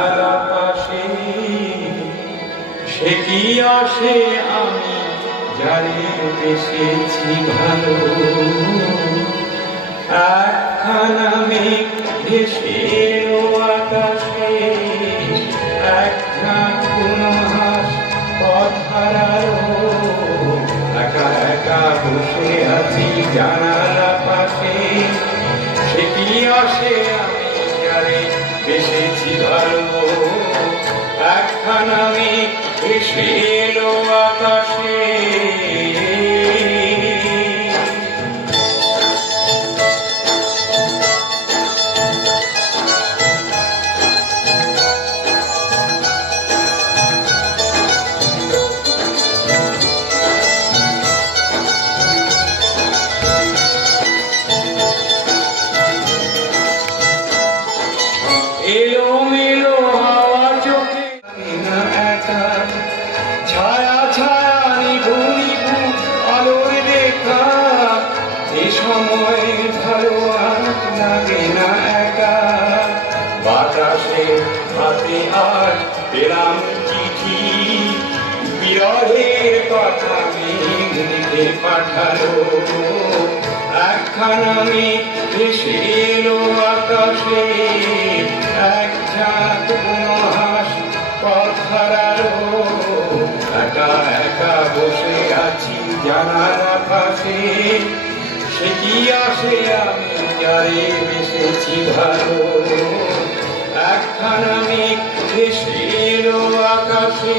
জানালা পাশে, সে কি আসে আমি যারে বেসেছি ভালো। একখানা মেঘ ভেসে এলো আকাশে, এক ঝাঁক কোনো হাঁস পথ হারালো। একা একা বসে আছি জানালা পাশে, সে কি আসে আমি যারে বেসেছি ভালো। একখানা মেঘ ভেসে এলো আকাশে। এলো মেলো হাওয়া চোখে না একা, ছায়া ছায়া নিভু নিভু আলোর দেখা। এ সময় ভালো আর লাগে না একা। বাতাসে হাতে আর পেলাম চিঠি, বিরহের কথা মেঘ লিখে পাঠালো। একখানা মেঘ ভেসে এলো আকাশে, এক ঝাঁক কোনো হাঁস পথ হারালো। একা একা বসে আছি জানালা পাশে, সে কি আসে আমি যারে বেসেছি ভালো। একখানা মেঘ ভেসে এলো আকাশে।